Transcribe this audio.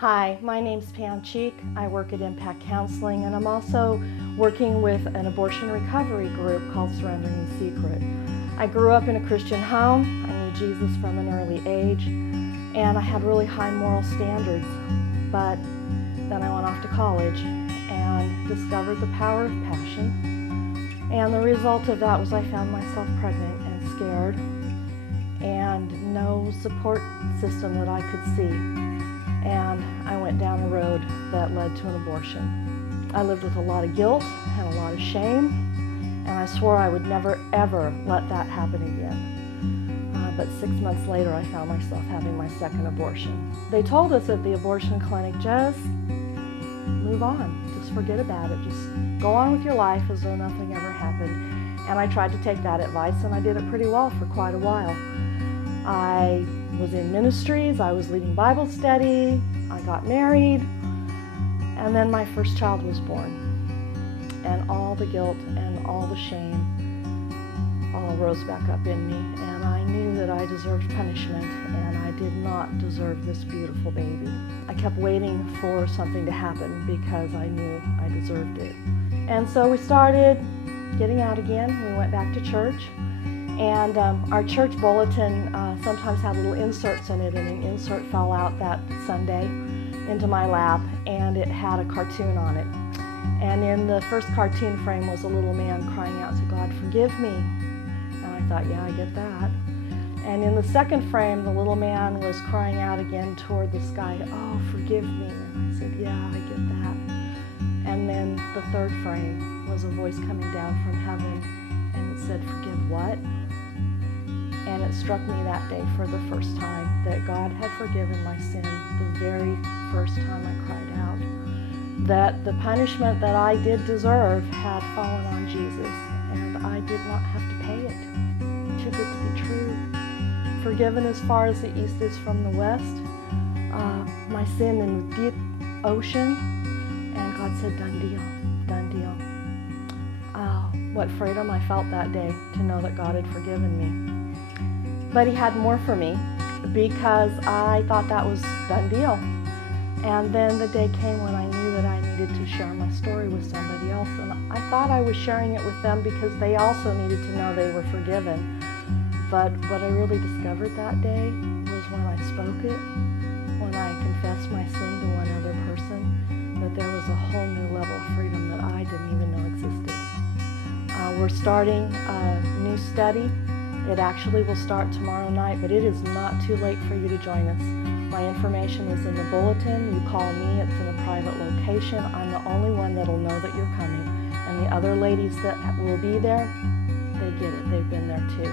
Hi, my name's Pam Cheek. I work at Impact Counseling, and I'm also working with an abortion recovery group called Surrendering the Secret. I grew up in a Christian home. I knew Jesus from an early age, and I had really high moral standards. But then I went off to college and discovered the power of passion. And the result of that was I found myself pregnant and scared, and no support system that I could see. And I went down a road that led to an abortion. I lived with a lot of guilt and a lot of shame, and I swore I would never, ever let that happen again. But 6 months later, I found myself having my second abortion. They told us at the abortion clinic, just move on, just forget about it, just go on with your life as though nothing ever happened. And I tried to take that advice, and I did it pretty well for quite a while. I was in ministries, I was leading Bible study, I got married, and then my first child was born. And all the guilt and all the shame all rose back up in me, and I knew that I deserved punishment, and I did not deserve this beautiful baby. I kept waiting for something to happen because I knew I deserved it. And so we started getting out again. We went back to church. And our church bulletin sometimes had little inserts in it, and an insert fell out that Sunday into my lap, and it had a cartoon on it. And in the first cartoon frame was a little man crying out to God, "Forgive me." And I thought, yeah, I get that. And in the second frame, the little man was crying out again toward the sky, "Oh, forgive me." And I said, yeah, I get that. And then the third frame was a voice coming down from heaven, and it said, "Forgive what?" And it struck me that day for the first time that God had forgiven my sin the very first time I cried out. That the punishment that I did deserve had fallen on Jesus, and I did not have to pay it. Too good to be true. Forgiven as far as the east is from the west. My sin in the deep ocean, and God said, "Done deal, done deal." Oh, what freedom I felt that day to know that God had forgiven me. But He had more for me, because I thought that was done deal. And then the day came when I knew that I needed to share my story with somebody else. And I thought I was sharing it with them because they also needed to know they were forgiven. But what I really discovered that day was when I spoke it, when I confessed my sin to one other person, that there was a whole new level of freedom that I didn't even know existed. We're starting a new study. It actually will start tomorrow night, but it is not too late for you to join us. My information is in the bulletin. You call me. It's in a private location. I'm the only one that'll know that you're coming. And the other ladies that will be there, they get it. They've been there too.